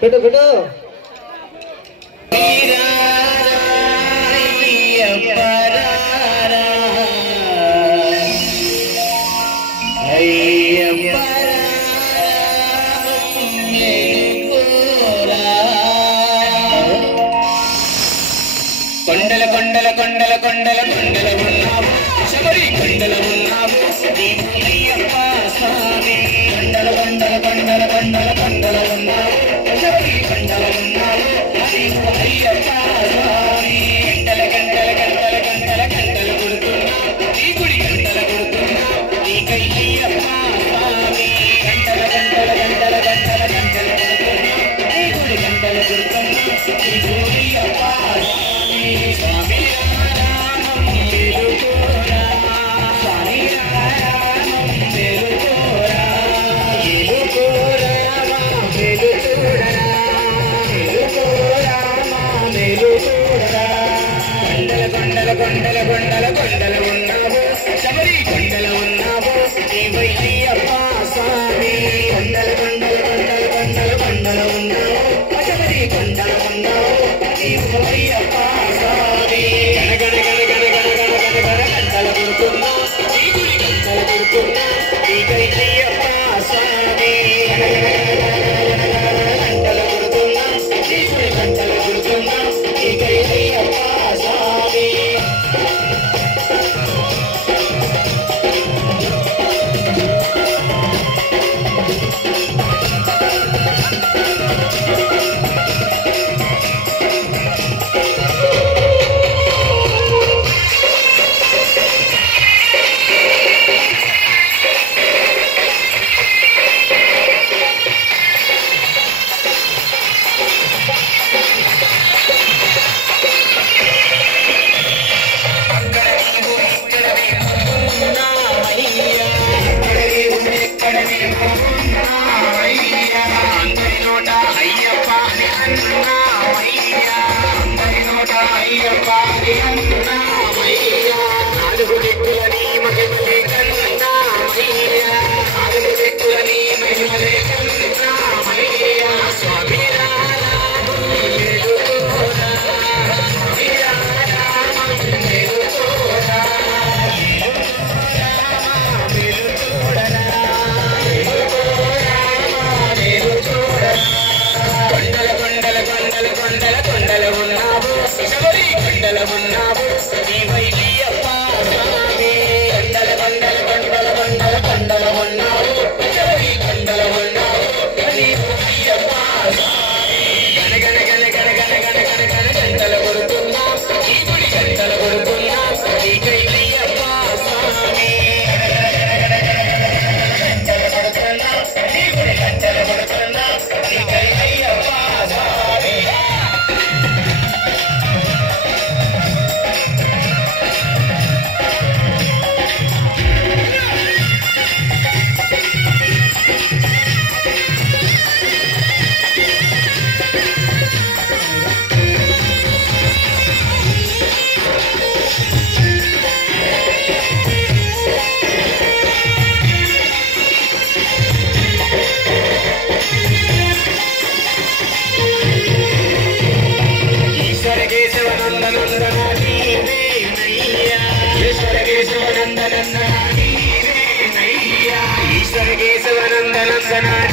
పెట్టు పెట్టు కొండల కొండల కొండల కొండల కొండల ఉన్నావు శబరి కొండల ఉన్నావు నీవు అయ్యప్ప స్వామి కొండల కొండల కొండల కొండల కొండల ఉన్నావు శబరి కొండల ఉన్నావు నీవు అయ్యప్ప స్వామి గంటల గంటల గంటల గంటల గంటలు కొడుతున్నావు నీ గుడి గంటల కొడుతున్నావు నీకై అయ్యప్ప స్వామి గంటల గంటల గంటల గంటల గంటలు కొడుతున్నావు నీ గుడి గంటలు కొడుతున్నావు నీకు అయ్యప్ప స్వామి రామం తెలుకోరా స్వామి రామం తెలుకోరా ఎలుకోరా వెలుకోరా ఎలుకోరా వెలుకోరా కొండల కొండల కొండల కొండల కొండల ఉన్నావు శబరి కొండల ఉన్నావు నీవై అయ్యప్ప స్వామి కొండల కొండల కొండల కొండల కొండల ఉన్నావు శబరి కొండల ఉన్నావు నీవు అయ్యప్ప స్వామి గణ గణ గణ గణ గణ గణ గణ గణ గంటల కొడుతున్నా నీ గుడి గంటల కొడుతున్నా నీకై అయ్యప్ప స్వామి గణ గణ గణ గణ గణ గణ గణ గంటల కొడుతున్నా నీ గుడి గంటల కొడుతున్నా నీకై అయ్యప్ప స్వామి Nandana